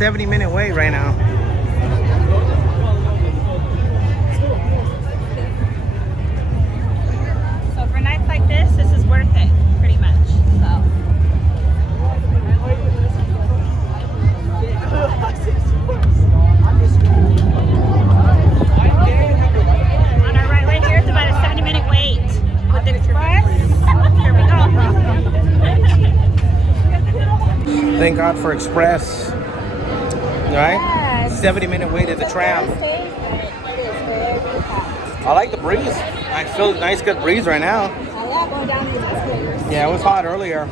70-minute wait right now. So for nights like this is worth it, pretty much. So. On our right here is about a 70-minute wait. With the express, here we go. Thank God for Express. Right? Yes. 70-minute wait at the Tram. I like the breeze. I feel a nice good breeze right now. Going down these escalators. Yeah, it was hot earlier.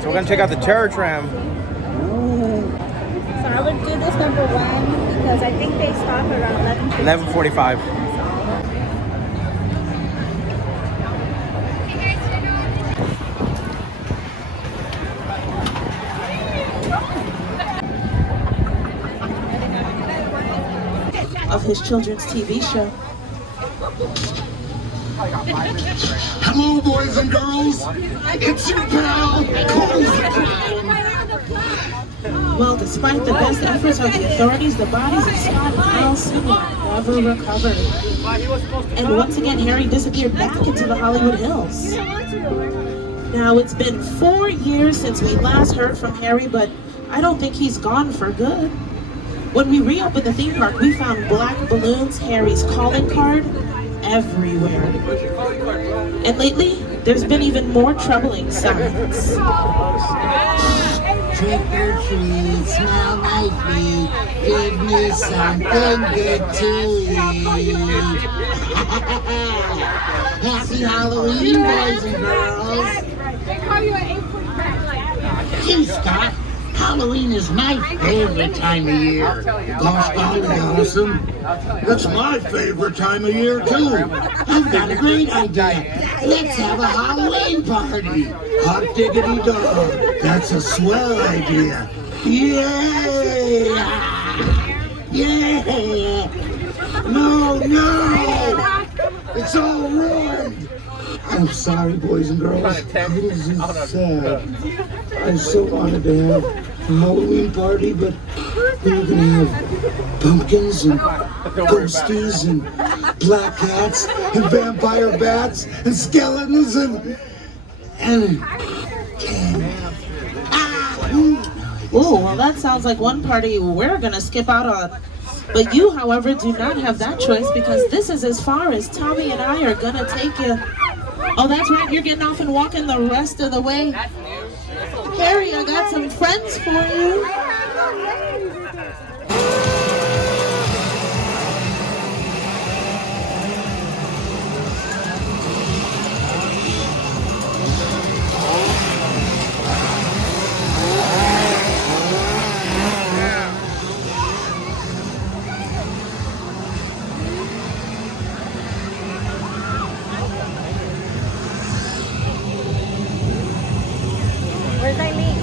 So we're gonna check out the Terror Tram. So I would do this number 1 because I think they stop around 11:45. Of his children's TV show. Hello, boys and girls. It's your pal, Well, despite the best efforts of the authorities, the bodies of Scott and Allison never recovered. And once again, Harry disappeared back into the Hollywood Hills. Now, it's been 4 years since we last heard from Harry, but I don't think he's gone for good. When we reopened the theme park, we found black balloons, Harry's calling card, everywhere. And lately, there's been even more troubling signs. Trick or treat, smell my feet, give me something good to eat. Happy Halloween, boys and girls. They call you an 8.5. Gee, Scott, Halloween is my favorite time of year. Gosh golly, Allison, that's my favorite time of year too. I've got a great idea. Let's have a Halloween party. Hot diggity dog. That's a swell idea. Yay! Yeah! No! It's all ruined. I'm sorry, boys and girls. This is sad. I so wanted to have a Halloween party, but we were going to have pumpkins and ghosties and black cats and vampire bats and skeletons and Oh, well, that sounds like one party we're gonna skip out on. But you, however, do not have that choice because this is as far as Tommy and I are gonna take you. Oh, that's right, you're getting off and walking the rest of the way. Harry, I got some friends for you. Where's Eileen?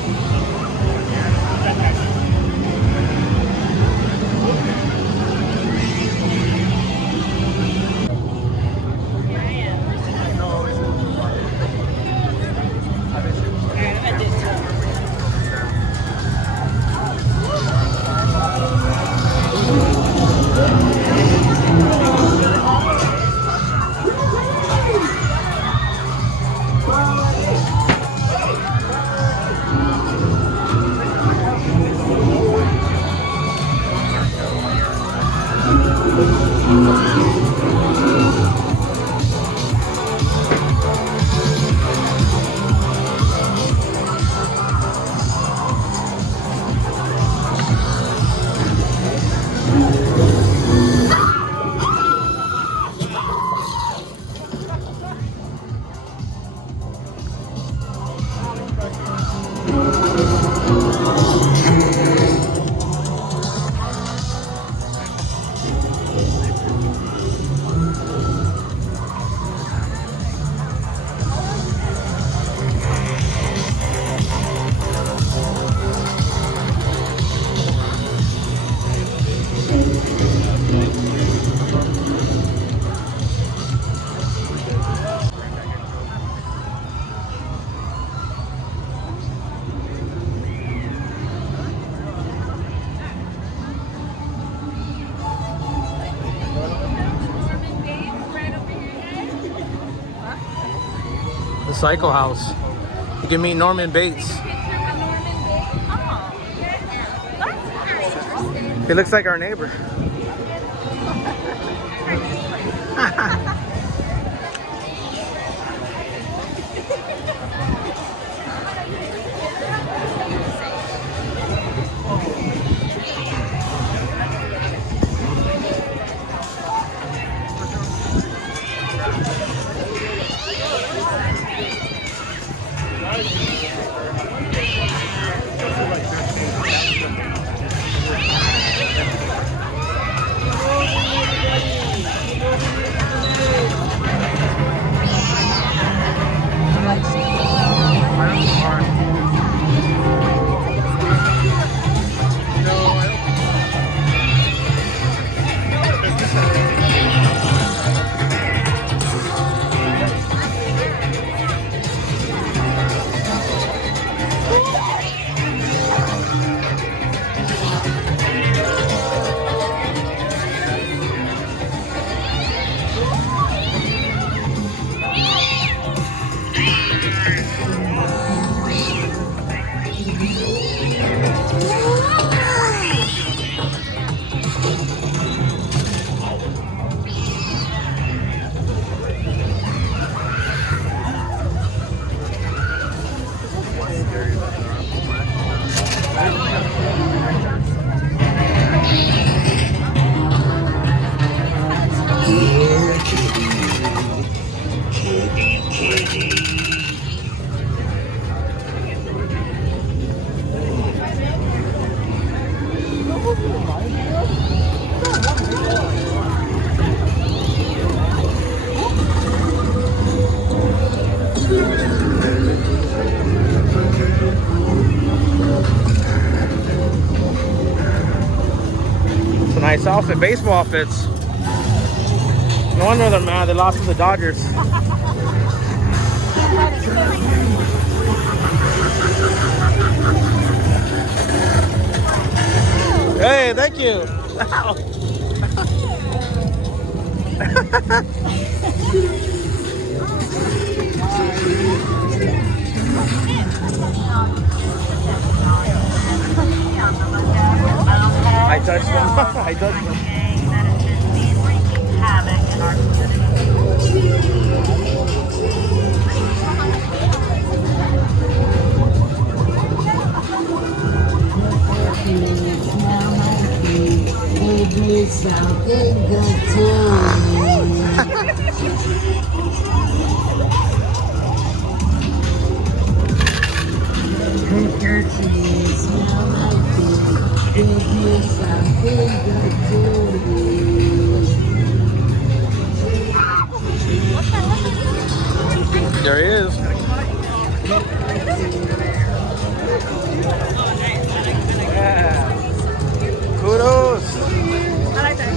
Cycle House. You can meet Norman Bates. He looks like our neighbor. It's a nice outfit, baseball outfits. No wonder they're mad. They lost to the Dodgers. Hey, thank you. I touched them. I touched them. Something good too. There he is. Yeah. Kudos. I like that.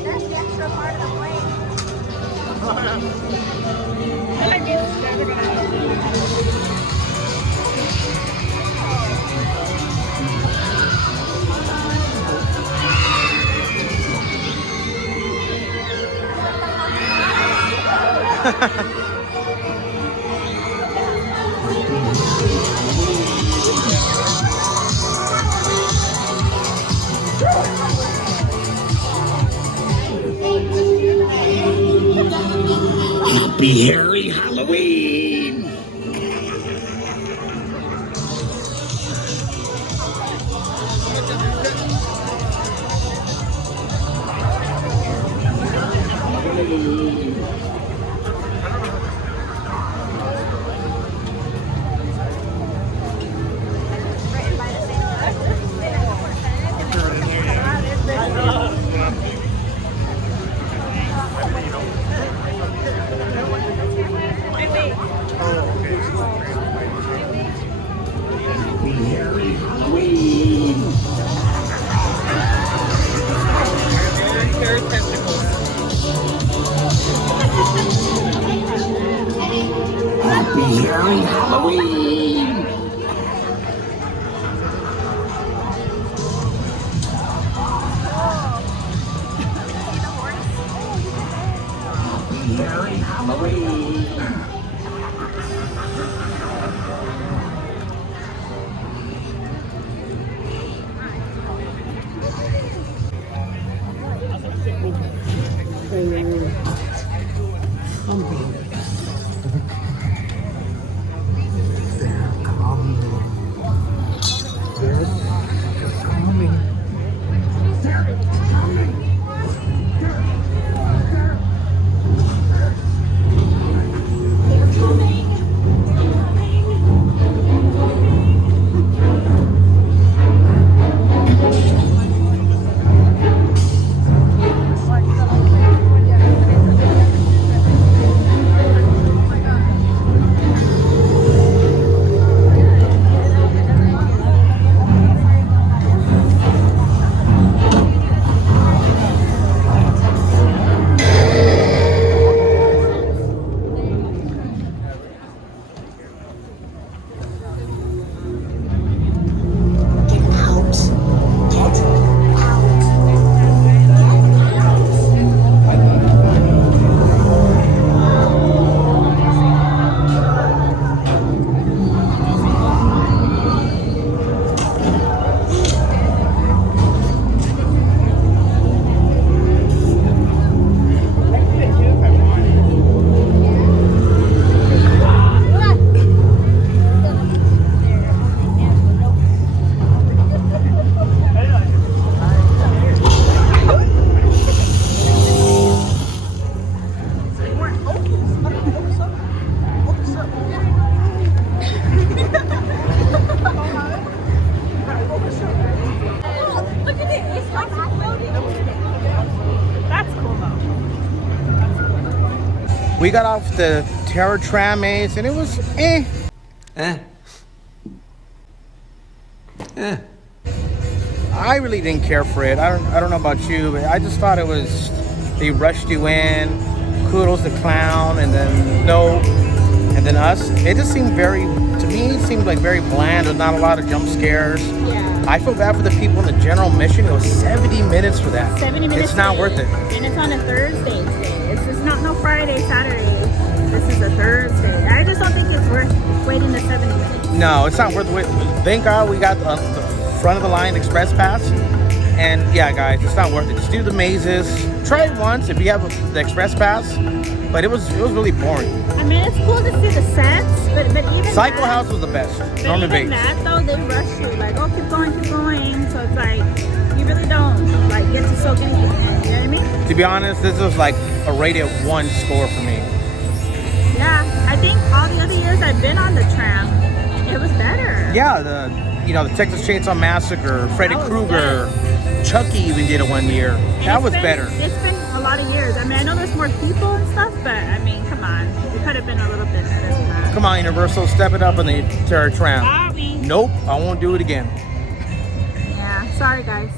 There's the extra part of the plane. I like these. Happy Hairy Halloween! Happy Hairy Halloween! We got off the Terror Tram maze and it was I really didn't care for it. I don't know about you, but I just thought it was, they rushed you in, kudos to Clown, and then Nope, and then us. It just seemed very, to me, it seemed like very bland. There's not a lot of jump scares. Yeah. I feel bad for the people in the general mission. It was 70 minutes for that. 70 minutes. It's not worth it. And it's on a Thursday today. It's not no Friday, Saturday. This is a Thursday. I just don't think it's worth waiting the 70 minutes. No, it's not worth it. Thank God we got the front of the line express pass. And yeah, guys, it's not worth it. Just do the mazes. Try it once if you have the express pass. But it was really boring. I mean, it's cool to see the sets, but even Psycho House was the best. But Norman even Bates. that though, they rush you. Like, oh, keep going. So it's like you really don't like get to soak anything in. You know what I mean? To be honest, this was like a rated 1 score for me. Yeah, I think all the other years I've been on the tram, it was better. Yeah, the Texas Chainsaw Massacre, Freddy That was Krueger, Chucky even did it one year. And That was been- better. It's been a lot of years. I mean, I know there's more people and stuff, but I mean, come on, it could have been a little bit better than that. Come on, Universal, step it up in the Terror Tram. Sorry. Nope, I won't do it again. Yeah, sorry guys.